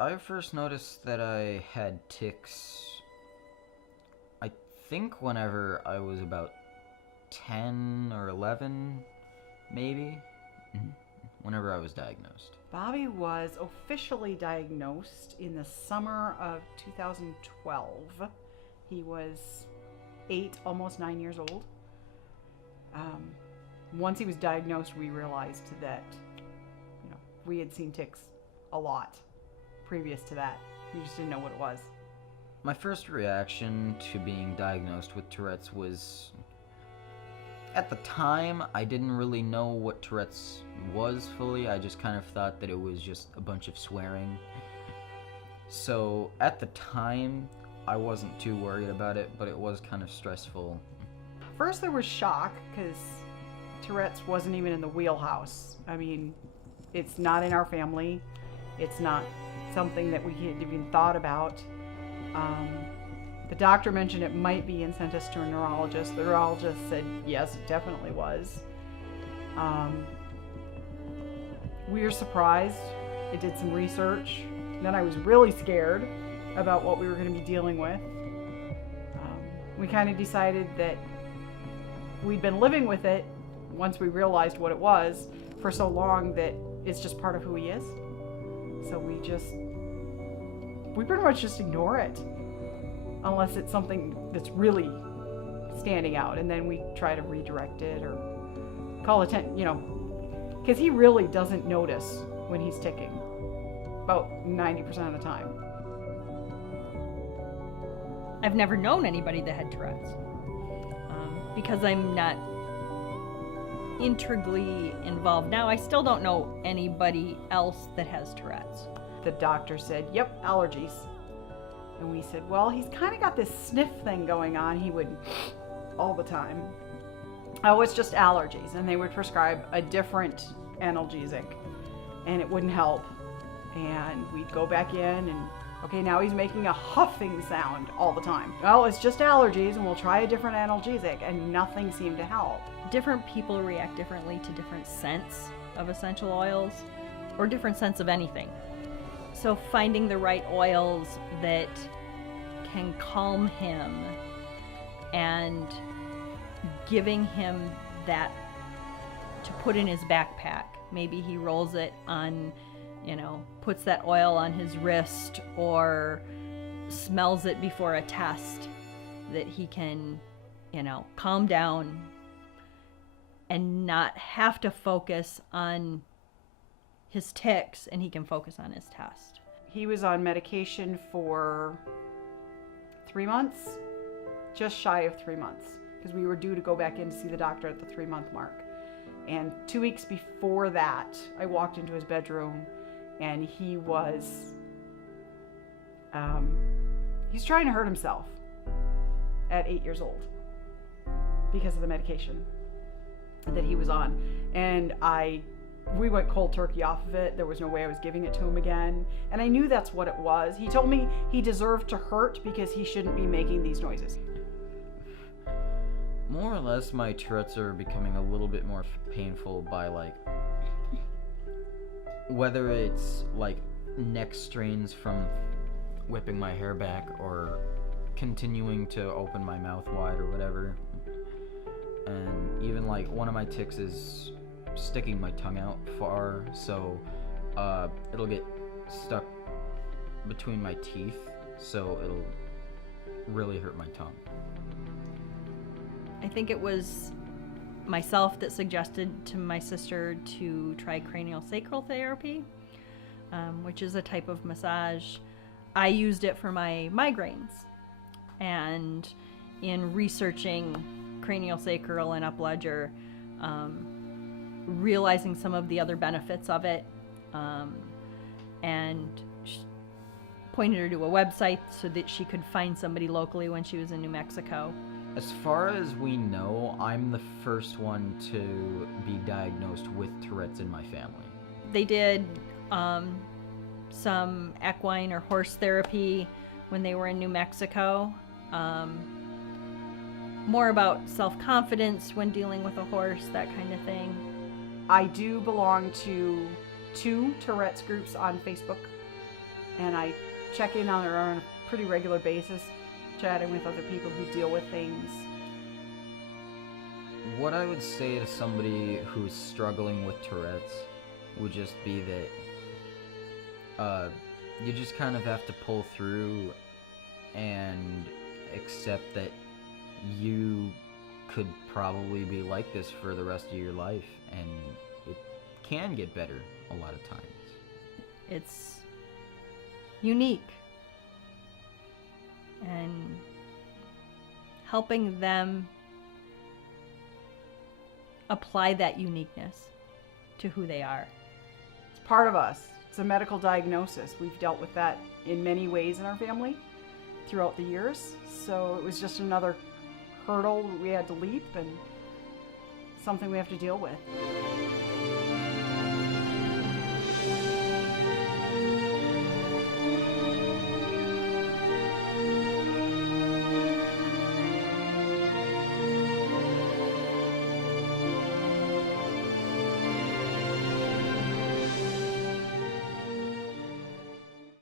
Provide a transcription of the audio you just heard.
I first noticed that I had tics, I think whenever I was about 10 or 11, maybe. Whenever I was diagnosed. Bobby was officially diagnosed in the summer of 2012. He was 8, almost 9 years old. Once he was diagnosed, we realized that, we had seen tics a lot previous to that. We just didn't know what it was. My first reaction to being diagnosed with Tourette's was, at the time, I didn't really know what Tourette's was fully. I just kind of thought that it was just a bunch of swearing. So at the time, I wasn't too worried about it, but it was kind of stressful. First there was shock, because Tourette's wasn't even in the wheelhouse. I mean, it's not in our family. It's not something that we had even thought about. The doctor mentioned it might be and sent us to a neurologist. The neurologist said, yes, it definitely was. We were surprised. It did some research. Then I was really scared about what we were going to be dealing with. We kind of decided that we'd been living with it once we realized what it was for so long that it's just part of who he is. So we pretty much just ignore it. Unless it's something that's really standing out, and then we try to redirect it or call attention, because he really doesn't notice when he's ticking about 90% of the time. I've never known anybody that had Tourette's because I'm not integrally involved now. I still don't know anybody else that has Tourette's. The doctor said, yep, allergies. And we said, well, he's kind of got this sniff thing going on. He would all the time. Oh, it's just allergies. And they would prescribe a different analgesic, and it wouldn't help. And we'd go back in and, okay, now he's making a huffing sound all the time. Well, it's just allergies, and we'll try a different analgesic, and nothing seemed to help. Different people react differently to different scents of essential oils or different scents of anything. So finding the right oils that can calm him and giving him that to put in his backpack. Maybe he rolls it on, puts that oil on his wrist or smells it before a test, that he can, calm down and not have to focus on his tics, and he can focus on his test. He was on medication for 3 months, just shy of 3 months, because we were due to go back in to see the doctor at the 3-month mark. And 2 weeks before that, I walked into his bedroom, and he was, he's trying to hurt himself at 8 years old because of the medication that he was on. And we went cold turkey off of it. There was no way I was giving it to him again. And I knew that's what it was. He told me he deserved to hurt because he shouldn't be making these noises. More or less, my Tourette's are becoming a little bit more painful by, whether it's, neck strains from whipping my hair back or continuing to open my mouth wide or whatever. And even, one of my tics is sticking my tongue out far, so it'll get stuck between my teeth, so it'll really hurt my tongue. I think it was myself that suggested to my sister to try craniosacral therapy, which is a type of massage. I used it for my migraines, and in researching craniosacral and upledger, realizing some of the other benefits of it, and pointed her to a website so that she could find somebody locally when she was in New Mexico. As far as we know, I'm the first one to be diagnosed with Tourette's in my family. They did some equine or horse therapy when they were in New Mexico. More about self-confidence when dealing with a horse, that kind of thing. I do belong to 2 Tourette's groups on Facebook. and I check in on her on a pretty regular basis, chatting with other people who deal with things. What I would say to somebody who's struggling with Tourette's would just be that you just kind of have to pull through and accept that you could probably be like this for the rest of your life, and it can get better a lot of times. It's unique. And helping them apply that uniqueness to who they are. It's part of us. It's a medical diagnosis. We've dealt with that in many ways in our family throughout the years. So it was just another hurdle we had to leap and something we have to deal with.